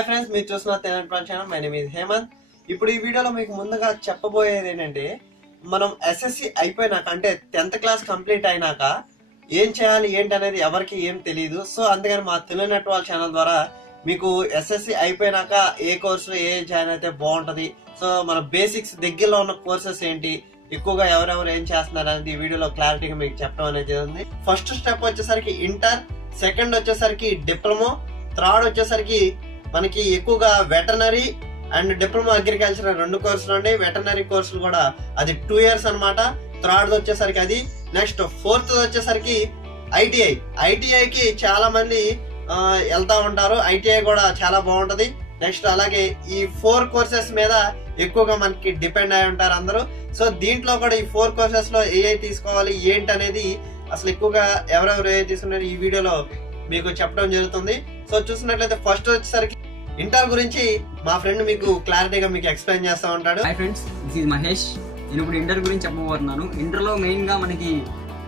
Hi friends, మీరు చూస్తున్న Telangana channel. My name is Hemanth. ఇప్పుడు ఈ వీడియోలో మీకు ముందుగా చెప్పబోయేది ఏంటంటే, మనం ఎస్ఎస్సి అయిపోయినాక అంటే 10th క్లాస్ కంప్లీట్ అయినాక ఏం చేయాలి ఏంటి అనేది ఎవరికి ఏం తెలియదు. సో అందుకని మా తెలియనట్టు వాళ్ళ ఛానల్ ద్వారా మీకు ఎస్ఎస్సి అయిపోయినాక ఏ కోర్సులో ఏ జాయిన్ అయితే బాగుంటది, సో మన బేసిక్స్ దగ్గరలో ఉన్న కోర్సెస్ ఏంటి, ఎక్కువగా ఎవరెవరు ఏం చేస్తున్నారు అనేది ఈ వీడియోలో క్లారిటీగా మీకు చెప్పడం అనేది ఉంది. ఫస్ట్ స్టెప్ వచ్చేసరికి ఇంటర్, సెకండ్ వచ్చేసరికి డిప్లొమా, థర్డ్ వచ్చేసరికి మనకి ఎక్కువగా వెటర్నరీ అండ్ డిప్లొమా అగ్రికల్చర్ రెండు కోర్సులు అండి. వెటర్నరీ కోర్సులు కూడా అది 2 years అనమాట. థర్డ్ వచ్చేసరికి అది. నెక్స్ట్ ఫోర్త్ వచ్చేసరికి ఐటీఐ. ఐటీఐకి చాలా మంది వెళ్తా ఉంటారు. ఐటీఐ కూడా చాలా బాగుంటది. నెక్స్ట్ అలాగే ఈ 4 కోర్సెస్ మీద ఎక్కువగా మనకి డిపెండ్ అయి ఉంటారు అందరూ. సో దీంట్లో కూడా ఈ 4 కోర్సెస్ లో ఏ తీసుకోవాలి ఏంటి అనేది అసలు ఎక్కువగా ఎవరెవరు ఏ తీసుకున్నారు ఈ వీడియోలో మీకు చెప్పడం జరుగుతుంది. సో చూసినట్లయితే ఫస్ట్ వచ్చేసరికి ఇంటర్ గురించి మా ఫ్రెండ్ మీకు క్లారిటీగా మీకు ఎక్స్ప్లెయిన్ చేస్తా ఉంటాడు. Hi friends, this is Mahesh. నేను ఇప్పుడు ఇంటర్ గురించి చెప్పబోతున్నాను. ఇంటర్లో మెయిన్ గా మనకి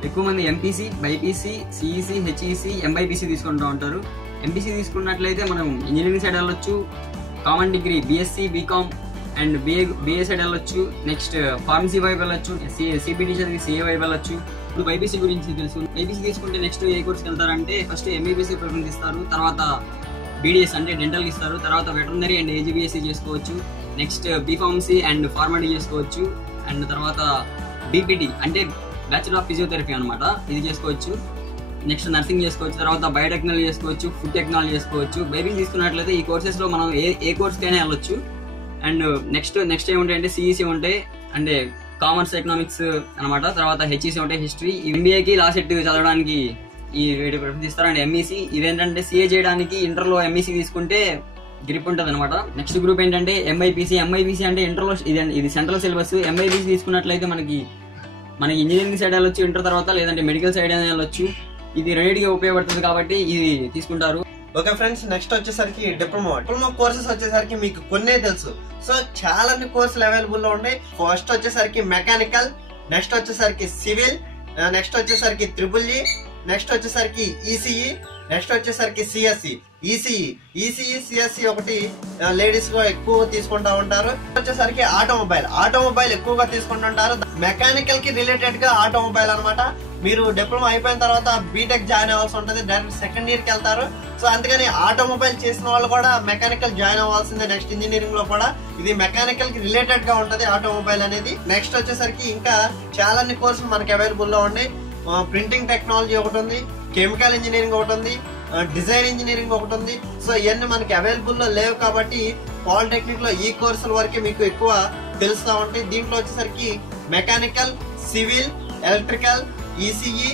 ఎక్కువ మంది MPC, BiPC, CEC, HEC, MIPC తీసుకుంటూ ఉంటారు. ఎంపీసీ తీసుకున్నట్లయితే మనం ఇంజనీరింగ్ సైడ్ వెళ్ళొచ్చు, common degree BSc, BCom and BA side వెళ్ళొచ్చు. నెక్స్ట్ ఫార్మసీ వైపు వెళ్ళొచ్చు, సిబిటి చదివి సిఏ వైపు వెళ్ళొచ్చు. ఇప్పుడు బైపీసీ గురించి తెలుసు. బైపీసీ తీసుకుంటే నెక్స్ట్ ఏ కోర్స్కి వెళ్తారంటే ఫస్ట్ ఎంబీబీసీ ప్రిఫరెన్స్ ఇస్తారు, తర్వాత బీడీఎస్ అంటే డెంటల్ ఇస్తారు, తర్వాత వెటర్నరీ అండ్ ఏజీబీఎస్సీ చేసుకోవచ్చు. నెక్స్ట్ బీఫార్మసీ అండ్ ఫార్మసీ చేసుకోవచ్చు. అండ్ తర్వాత బీపీటీ అంటే బ్యాచులర్ ఆఫ్ ఫిజియోథెరపీ అనమాట, ఇది చేసుకోవచ్చు. నెక్స్ట్ నర్సింగ్ చేసుకోవచ్చు, తర్వాత బయోటెక్నాలజీ చేసుకోవచ్చు, ఫుడ్ టెక్నాలజీ చేసుకోవచ్చు. బైపీసీ తీసుకున్నట్లయితే ఈ కోర్సెస్లో మనం ఏ కోర్స్కైనా వెళ్ళొచ్చు. అండ్ నెక్స్ట్ ఏముంటాయంటే సిఈసీ ఉంటాయి అంటే కామర్స్ ఎకనామిక్స్ అనమాట, తర్వాత హెచ్ఈసీ ఉంటాయి హిస్టరీ. ఎంబీఏకి లా సెట్ చదవడానికి ఈ వీడియో ప్రిఫరెన్స్ ఇస్తారు. అండ్ ఎంఈసీ ఇవేంటంటే సిఏ చేయడానికి ఇంటర్లో ఎంఈసీ తీసుకుంటే గ్రిప్ ఉంటుంది అనమాట. నెక్స్ట్ గ్రూప్ ఏంటంటే ఎంఐపీసీ. ఎంఐపీసీ అంటే ఇంటర్లో ఇది సెంట్రల్ సిలబస్. ఎంఐపీసీ తీసుకున్నట్లయితే మనకి ఇంజనీరింగ్ సైడ్ వెళ్ళొచ్చు ఇంటర్ తర్వాత, లేదంటే మెడికల్ సైడ్ అయినా వెళ్ళొచ్చు. ఇది రెండింటిగా ఉపయోగపడుతుంది కాబట్టి ఇది తీసుకుంటారు. ఓకే ఫ్రెండ్స్, నెక్స్ట్ వచ్చేసరికి డిప్లొమా కోర్సెస్ వచ్చేసరికి మీకు కొన్నే తెలుసు. సో చాలా కోర్సులు అవైలబుల్ లో ఉన్నాయి. ఫస్ట్ వచ్చేసరికి మెకానికల్, నెక్స్ట్ వచ్చేసరికి సివిల్, నెక్స్ట్ వచ్చేసరికి ట్రిపుల్ ఈ, నెక్స్ట్ వచ్చేసరికి ఈసీఈ, నెక్స్ట్ వచ్చేసరికి సిఎస్సి. ఈసీఈ సిఎస్సి ఒకటి లేడీస్ గా ఎక్కువ తీసుకుంటా ఉంటారు. వచ్చేసరికి ఆటోమొబైల్ ఎక్కువగా తీసుకుంటుంటారు. మెకానికల్ కి రిలేటెడ్ గా ఆటోమొబైల్ అనమాట. మీరు డిప్లొమా అయిపోయిన తర్వాత బీటెక్ జాయిన్ అవ్వాల్సి ఉంటుంది, డైరెక్ట్ సెకండ్ ఇయర్ కి వెళ్తారు. సో అందుకని ఆటోమొబైల్ చేసిన వాళ్ళు కూడా మెకానికల్ జాయిన్ అవ్వాల్సిందే. నెక్స్ట్ ఇంజనీరింగ్ లో కూడా ఇది మెకానికల్ కి రిలేటెడ్ గా ఉంటది ఆటోమొబైల్ అనేది. నెక్స్ట్ వచ్చేసరికి ఇంకా చాలా కోర్సులు మనకి అవైలబుల్ లో ఉన్నాయి. ప్రింటింగ్ టెక్నాలజీ ఒకటి ఉంది, కెమికల్ ఇంజనీరింగ్ ఒకటి ఉంది, డిజైన్ ఇంజనీరింగ్ ఒకటి ఉంది. సో ఇవన్నీ మనకి అవైలబుల్ లో లేవు కాబట్టి పాలిటెక్నిక్ లో ఈ కోర్సుల వరకే మీకు ఎక్కువ తెలుస్తా ఉంటాయి. దీంట్లో వచ్చేసరికి మెకానికల్, సివిల్, ఎలక్ట్రికల్, ఈసీఈ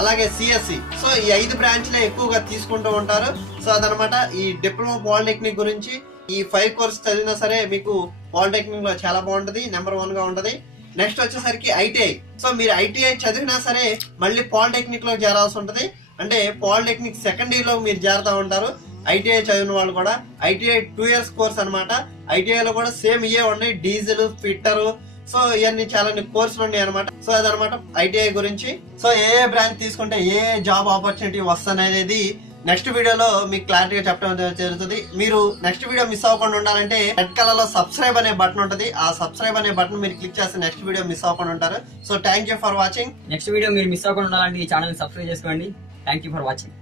అలాగే సిఎస్సి. సో ఈ 5 బ్రాంచ్లే ఎక్కువగా తీసుకుంటూ ఉంటారు. సో అదనమాట ఈ డిప్లొమా పాలిటెక్నిక్ గురించి. ఈ 5 కోర్స్ చదివినా సరే మీకు పాలిటెక్నిక్ లో చాలా బాగుంటది, నెంబర్ 1 గా ఉంటది. నెక్స్ట్ వచ్చేసరికి ఐటీఐ. సో మీరు ఐటీఐ చదివినా సరే మళ్ళీ పాలిటెక్నిక్ లో చేరాల్సి ఉంటది. అంటే పాలిటెక్నిక్ సెకండ్ ఇయర్ లో మీరు చేరుతా ఉంటారు. ఐటీఐ చదివిన వాళ్ళు కూడా. ఐటీఐ 2 years కోర్స్ అనమాట. ఐటీఐ లో కూడా సేమ్ ఇయే ఉన్నాయి, డీజిల్, ఫిట్టర్. సో ఇవన్నీ చాలా కోర్సులు ఉన్నాయి అనమాట. సో అదనమాట ఐటీఐ గురించి. సో ఏ బ్రాంచ్ తీసుకుంటే ఏ జాబ్ ఆపర్చునిటీ వస్తుంది అనేది నెక్స్ట్ వీడియోలో మీకు క్లారిటీగా చెప్పడం జరుగుతుంది. మీరు నెక్స్ట్ వీడియో మిస్ అవ్వకుండా ఉండాలంటే రెడ్ కలర్ లో సబ్స్క్రైబ్ అనే బటన్ ఉంటుంది. ఆ సబ్స్క్రైబ్ అనే బటన్ మీరు క్లిక్ చేస్తే నెక్స్ట్ వీడియో మిస్ అవ్వకుండా ఉంటారు. So thank you for watching. Next video మీరు మిస్ అవ్వకుండా ఉండాలంటే ఈ ఛానల్ సబ్స్క్రైబ్ చేసుకోండి. Thank you for watching.